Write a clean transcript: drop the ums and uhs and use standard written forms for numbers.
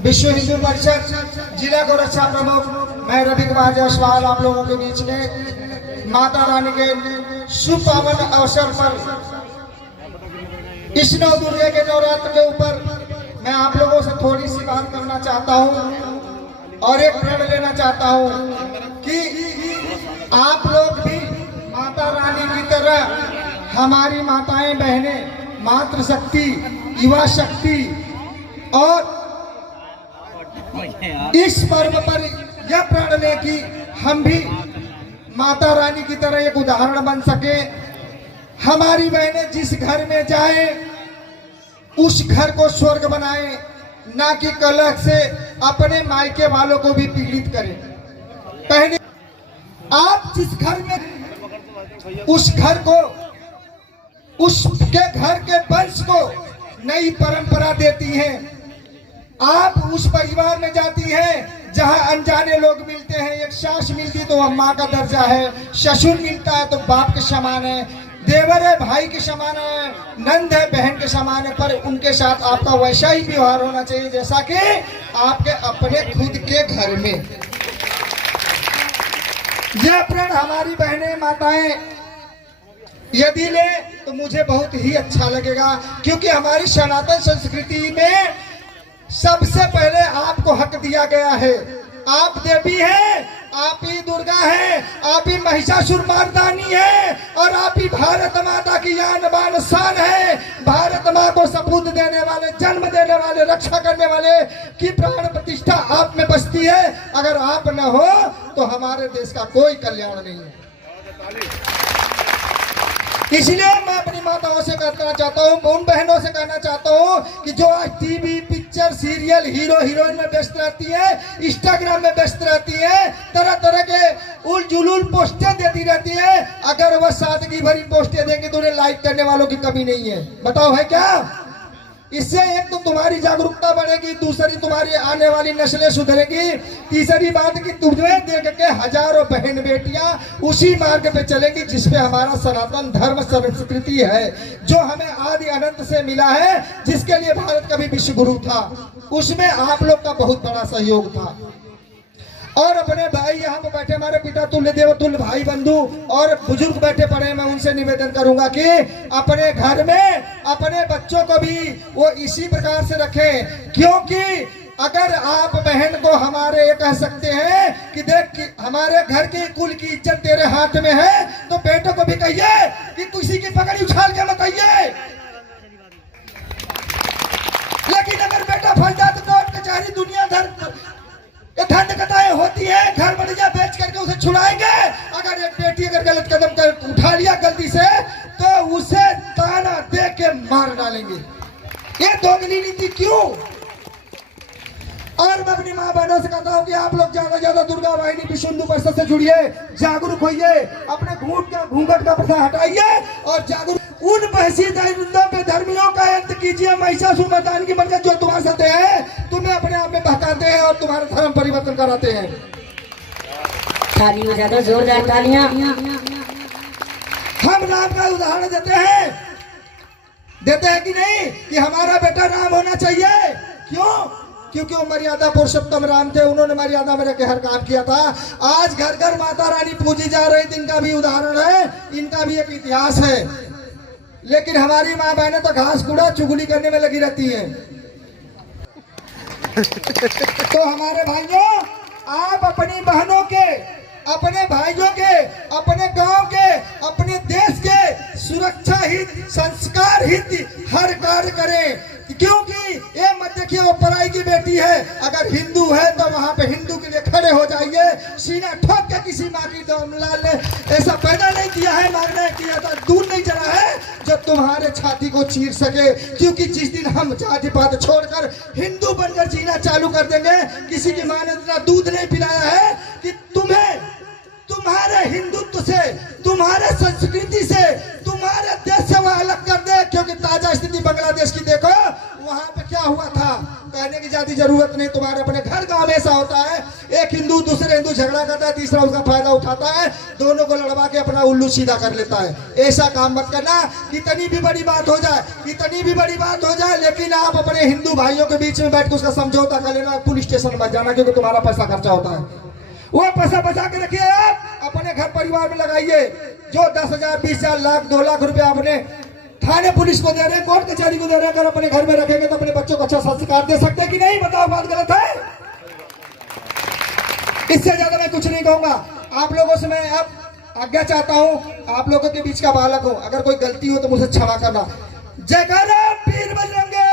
विश्व हिंदू परिषद जिला गोरक्षा प्रमुख मैं रवि कुमार जायसवाल आप लोगों के बीच में माता रानी के शुभ पावन अवसर पर इस नौ दुर्गे के नवरात्र के ऊपर मैं आप लोगों से थोड़ी सी बात करना चाहता हूं और एक प्रण लेना चाहता हूं कि आप लोग भी माता रानी की तरह हमारी माताएं बहनें मातृशक्ति युवा शक्ति और इस पर्व पर यह प्रण लें कि हम भी माता रानी की तरह एक उदाहरण बन सके। हमारी बहनें जिस घर में जाए उस घर को स्वर्ग बनाए, ना कि कलह से अपने मायके वालों को भी पीड़ित करें। पहले आप जिस घर में उस घर को उसके घर के वंश को नई परंपरा देती हैं। आप उस परिवार में जाती हैं जहां अनजाने लोग मिलते हैं। एक सास मिलती तो वह माँ का दर्जा है, ससुर मिलता है तो बाप के समान है, देवर है भाई के समान है, नंद है बहन के समान है। पर उनके साथ आपका वैसा ही व्यवहार होना चाहिए जैसा कि आपके अपने खुद के घर में। यह प्रण हमारी बहनें माताएं यदि ले तो मुझे बहुत ही अच्छा लगेगा, क्योंकि हमारी सनातन संस्कृति में सबसे पहले आपको हक दिया गया है। आप देवी हैं, आप ही दुर्गा हैं, आप ही महिषासुर मर्दानी है और आप ही भारत माता की आन बान शान है। भारत माँ को सपूत देने वाले, जन्म देने वाले, रक्षा करने वाले की प्राण प्रतिष्ठा आप में बसती है। अगर आप न हो तो हमारे देश का कोई कल्याण नहीं है। इसलिए मैं अपनी माताओं से कहना चाहता हूँ, उन बहनों से कहना चाहता हूँ कि जो आज TV picture serial hero heroine में व्यस्त रहती है, इंस्टाग्राम में व्यस्त रहती है, तरह तरह के उल जुलूल पोस्टें देती रहती है, अगर वह सादगी भरी पोस्टें देंगे तो उन्हें लाइक करने वालों की कमी नहीं है। बताओ है क्या? इससे एक तो तुम्हारी जागरूकता बढ़ेगी, दूसरी तुम्हारी आने वाली नस्लें सुधरेगी, तीसरी बात कि तुम्हें देख के हजारों बहन बेटियां उसी मार्ग पे चलेंगी जिसपे हमारा सनातन धर्म संस्कृति है, जो हमें आदि अनंत से मिला है, जिसके लिए भारत का भी विश्व गुरु था। उसमें आप लोग का बहुत बड़ा सहयोग था। और अपने भाई यहाँ पे बैठे हमारे पिता तुल्य देव तुल्य भाई बंधु और बुजुर्ग बैठे पड़े, मैं उनसे निवेदन करूंगा कि अपने घर में अपने बच्चों को भी वो इसी प्रकार से रखें। क्योंकि अगर आप बहन को हमारे ये कह सकते हैं कि देख कि हमारे घर की कुल की इज्जत तेरे हाथ में है, तो बेटों को भी कहिए कि किसी की पकड़ी उछाल के मत आइए। लेकिन अगर बेटा फंस जाए तो कोर्ट कचहरी दुनिया धन कताएं होती है, घर बढ़िया बेच करके उसे छुड़ाएंगे। अगर एक बेटी अगर गलत कदम कर उठा लिया गलती से तो उसे ताना दे के मार डालेंगे। ये दोगली नीति क्यों? और मैं अपनी माँ बहनों से कहता हूँ कि आप लोग ज्यादा ज्यादा दुर्गा वाहिनी विश्व हिंदू परिषद से जुड़िए, जागरूक होइए, अपने घूंघट का प्रथा हटाइए और जागरूक उन धर्मियों का अंत कीजिए। महिषासुर मर्दानी की बनकर जो तुम्हारे साथ है, तुम्हें अपने आप में बहकाते हैं और तुम्हारा धर्म परिवर्तन कराते हैं। तालियां ज्यादा जोरदार तालियां। हम राम का उदाहरण देते हैं कि नहीं कि हमारा बेटा राम होना चाहिए। क्यों? क्योंकि वो मर्यादा पुरुषोत्तम राम थे, उन्होंने मर्यादा में रहकर हर काम किया था। आज घर घर माता रानी पूजी जा रही थी, इनका भी उदाहरण है, इनका भी एक इतिहास है। लेकिन हमारी माँ बहनें तो घास कूड़ा चुगली करने में लगी रहती हैं। तो हमारे भाइयों, आप अपनी बहनों के, अपने भाइयों के, अपने गांव के, अपने देश के सुरक्षा हित, संस्कार हित हर कार्य करें। क्योंकि ये मत देखिए वो पराई की बेटी है, अगर हिंदू है तो वहां पे हिंदू के लिए खड़े हो जाइए। सीना ठोक के किसी माँ की लाल ने ऐसा पैदा नहीं किया है, मारने किया था, दूध नहीं चला है जो तुम्हारे छाती को चीर सके। क्योंकि जिस दिन हम जाति पात छोड़कर हिंदू बनकर जीना चालू कर देंगे, किसी की माँ ने इतना दूध नहीं पिलाया है कि तुम्हें तुम्हारे हिंदुत्व से, तुम्हारे संस्कृति से, तुम्हारे देश से वह अलग कर दे। क्योंकि ताजा स्थिति बांग्लादेश की देखो, वहां पे क्या हुआ था, कहने की ज्यादा जरूरत नहीं। तुम्हारे अपने घर का हमेशा होता है, एक हिंदू दूसरे हिंदू झगड़ा करता है, तीसरा उसका फायदा उठाता है, दोनों को लड़वा के अपना उल्लू सीधा कर लेता है। ऐसा काम मत करना। कितनी भी बड़ी बात हो जाए, कितनी भी बड़ी बात हो जाए, लेकिन आप अपने हिंदू भाइयों के बीच में बैठ के उसका समझौता कर लेना। पुलिस स्टेशन मत जाना, क्योंकि तुम्हारा पैसा खर्चा होता है। वो पैसा बचा के रखिए, आप अपने घर परिवार में लगाइए। जो 10,000, 20,000, लाख, 2 लाख रुपया आपने थाने पुलिस को दे रहे हैं, कोर्ट कचहरी को दे रहे हैं, अगर अपने घर में रखेंगे तो अपने बच्चों को अच्छा संस्कार दे सकते हैं कि नहीं? बताओ, बात गलत है? इससे ज्यादा मैं कुछ नहीं कहूंगा। आप लोगों से मैं अब आज्ञा चाहता हूं, आप लोगों के बीच का बालक हूं, अगर कोई गलती हो तो मुझे क्षमा करना। जयकारा पीर बजरंगे।